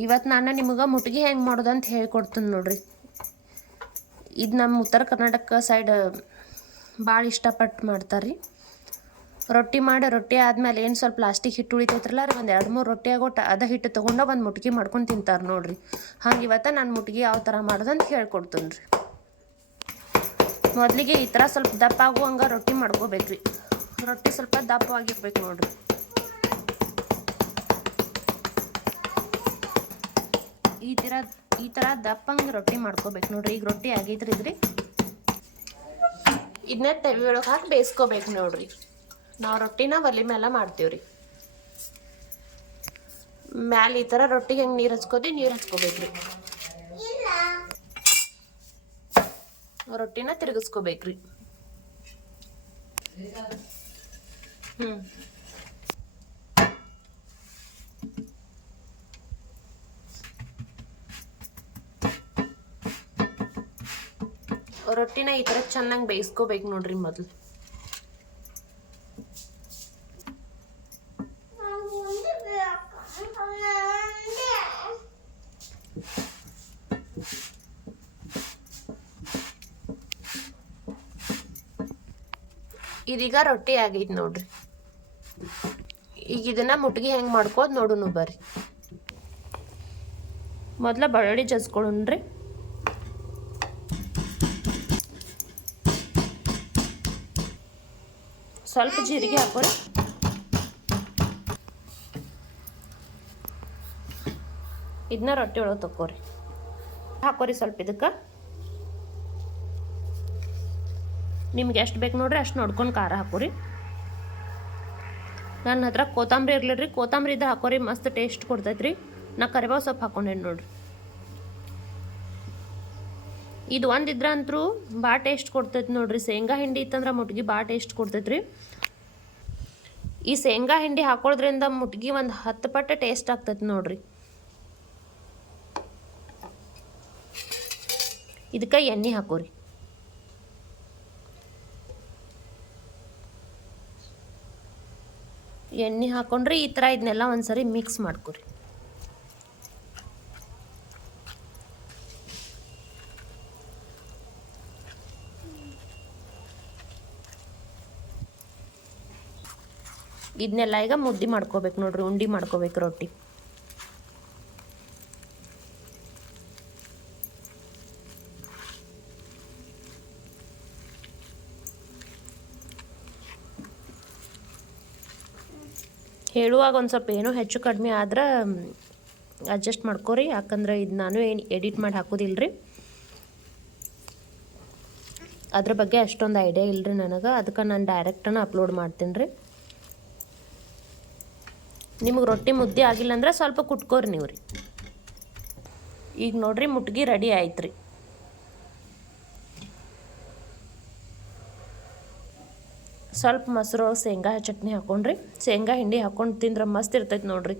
ಇವತ್ತು ನಾನು ನಿಮಗೆ ಮುಟ್ಗಿ ಹೆಂಗೆ ಮಾಡೋದಂತ ಹೇಳ್ಕೊಡ್ತೀನಿ ನೋಡ್ರಿ. ಇದು ನಮ್ಮ ಉತ್ತರ ಕರ್ನಾಟಕ ಸೈಡ್ ಭಾಳ ಇಷ್ಟಪಟ್ಟು ಮಾಡ್ತಾರೆ ರೀ. ರೊಟ್ಟಿ ಆದಮೇಲೆ ಏನು ಸ್ವಲ್ಪ ಪ್ಲಾಸ್ಟಿಕ್ ಹಿಟ್ಟು ಉಳಿತೈತ್ರಲ್ಲ ರೀ, ಒಂದು 2-3 ರೊಟ್ಟಿ ಆಗೋಟ್ಟು ಅದ ಹಿಟ್ಟು ತೊಗೊಂಡು ಒಂದು ಮುಟ್ಗಿ ಮಾಡ್ಕೊಂಡು ತಿಂತಾರೆ ನೋಡ್ರಿ. ಹಂಗೆ ಇವತ್ತು ನಾನು ಮುಟ್ಗಿ ಯಾವ ಥರ ಮಾಡೋದಂತ ಹೇಳ್ಕೊಡ್ತೀನಿ ರೀ. ಮೊದಲಿಗೆ ಈ ಥರ ಸ್ವಲ್ಪ ದಪ್ಪ ಆಗುವಂಗೆ ರೊಟ್ಟಿ ಮಾಡ್ಕೋಬೇಕ್ರಿ. ರೊಟ್ಟಿ ಸ್ವಲ್ಪ ದಪ್ಪವಾಗಿರ್ಬೇಕು ನೋಡ್ರಿ. ಈ ಥರ ದಪ್ಪಂಗೆ ರೊಟ್ಟಿ ಮಾಡ್ಕೋಬೇಕು ನೋಡ್ರಿ. ಈಗ ರೊಟ್ಟಿ ಆಗೈತ್ರಿ ಇದ್ರಿ. ಇದನ್ನ ತವಿ ಒಳಗೆ ಹಾಕಿ ಬೇಯಿಸ್ಕೋಬೇಕು ನೋಡ್ರಿ. ನಾವು ರೊಟ್ಟಿನ ಒಲೆ ಮೇಲೆ ಮಾಡ್ತೀವ್ರಿ. ಮ್ಯಾಲೆ ಈ ಥರ ರೊಟ್ಟಿಗೆ ಹೆಂಗೆ ನೀರು ಹಚ್ಕೋಬೇಕ್ರಿ. ರೊಟ್ಟಿನ ತಿರುಗಿಸ್ಕೋಬೇಕ್ರಿ. ರೊಟ್ಟಿನ ಈ ಥರ ಚೆನ್ನಾಗಿ ಬೇಯಿಸ್ಕೋಬೇಕು ನೋಡ್ರಿ. ಮೊದಲು ಇದೀಗ ರೊಟ್ಟಿ ಆಗೈತೆ ನೋಡ್ರಿ. ಈಗ ಇದನ್ನ ಮುಟ್ಗಿ ಹೆಂಗೆ ಮಾಡ್ಕೋದು ನೋಡುನು ಬರ್ರಿ. ಮೊದಲ ಬೆಳ್ಳುಳ್ಳಿ ಜಜ್ಕೊಳ್ಳೋಣ್ರಿ. ಸ್ವಲ್ಪ ಜೀರಿಗೆ ಹಾಕೋರಿ. ಇದನ್ನ ರೊಟ್ಟಿ ಒಳಗೆ ತಕ್ಕೋರಿ. ಹಾಕೋರಿ ಸ್ವಲ್ಪ ಇದಕ್ಕೆ. ನಿಮ್ಗೆ ಎಷ್ಟು ಬೇಕು ನೋಡ್ರಿ ಅಷ್ಟು ನೋಡ್ಕೊಂಡು ಖಾರ ಹಾಕೋರಿ. ನನ್ನ ಹತ್ರ ಕೊತ್ತಂಬರಿ ಇರ್ಲಿರಿ, ಕೊತ್ತಂಬರಿ ಇದ್ರೆ ಹಾಕೋರಿ, ಮಸ್ತ್ ಟೇಸ್ಟ್ ಕೊಡ್ತೈತ್ರಿ. ನಾ ಕರಿಬೇವು ಸೊಪ್ಪು ಹಾಕೊಂಡೇನಿ ನೋಡ್ರಿ. ಇದು ಒಂದಿದ್ರೆ ಅಂತೂ ಭಾಳ ಟೇಸ್ಟ್ ಕೊಡ್ತೈತಿ ನೋಡ್ರಿ. ಶೇಂಗಾ ಹಿಂಡಿ ಇತ್ತಂದ್ರೆ ಮುಟ್ಗಿ ಭಾಳ ಟೇಸ್ಟ್ ಕೊಡ್ತೈತ್ರಿ. ಈ ಶೇಂಗಾ ಹಿಂಡಿ ಹಾಕೊಳ್ಳೋದ್ರಿಂದ ಮುಟ್ಗಿ ಒಂದು 10 ಪಟ್ಟು ಟೇಸ್ಟ್ ಆಗ್ತೈತಿ ನೋಡ್ರಿ. ಇದಕ್ಕೆ ಎಣ್ಣೆ ಹಾಕೋರಿ. ಎಣ್ಣೆ ಹಾಕೊಂಡ್ರೆ ಈ ಥರ ಇದನ್ನೆಲ್ಲ ಒಂದ್ಸರಿ ಮಿಕ್ಸ್ ಮಾಡ್ಕೊರಿ. ಇದನ್ನೆಲ್ಲ ಈಗ ಮುದ್ದೆ ಮಾಡ್ಕೋಬೇಕು ನೋಡ್ರಿ. ಉಂಡೆ ಮಾಡ್ಕೋಬೇಕು ರೊಟ್ಟಿ. ಹೇಳುವಾಗ ಒಂದು ಸ್ವಲ್ಪ ಏನೋ ಹೆಚ್ಚು ಕಡಿಮೆ ಆದ್ರೆ ಅಡ್ಜಸ್ಟ್ ಮಾಡ್ಕೋರಿ. ಯಾಕಂದ್ರೆ ಇದು ನಾನು ಏನು ಎಡಿಟ್ ಮಾಡಿ ಹಾಕೋದಿಲ್ಲ ರೀ. ಅದ್ರ ಬಗ್ಗೆ ಅಷ್ಟೊಂದು ಐಡಿಯಾ ಇಲ್ಲರಿ ನನಗೆ. ಅದಕ್ಕೆ ನಾನು ಡೈರೆಕ್ಟನ್ನು ಅಪ್ಲೋಡ್ ಮಾಡ್ತೀನಿ ರೀ. ನಿಮಗೆ ರೊಟ್ಟಿ ಮುದ್ದೆ ಆಗಿಲ್ಲ ಅಂದ್ರೆ ಸ್ವಲ್ಪ ಕುಟ್ಕೋರಿ ನೀವು ರೀ. ಈಗ ನೋಡ್ರಿ ಮುಟ್ಗಿ ರೆಡಿ ಆಯ್ತು ರೀ. ಸ್ವಲ್ಪ ಮೊಸರು ಶೇಂಗಾ ಚಟ್ನಿ ಹಾಕೊಂಡ್ರಿ. ಶೇಂಗಾ ಹಿಂಡಿ ಹಾಕೊಂಡು ತಿಂದ್ರೆ ಮಸ್ತ್ ಇರ್ತೈತೆ ನೋಡ್ರಿ.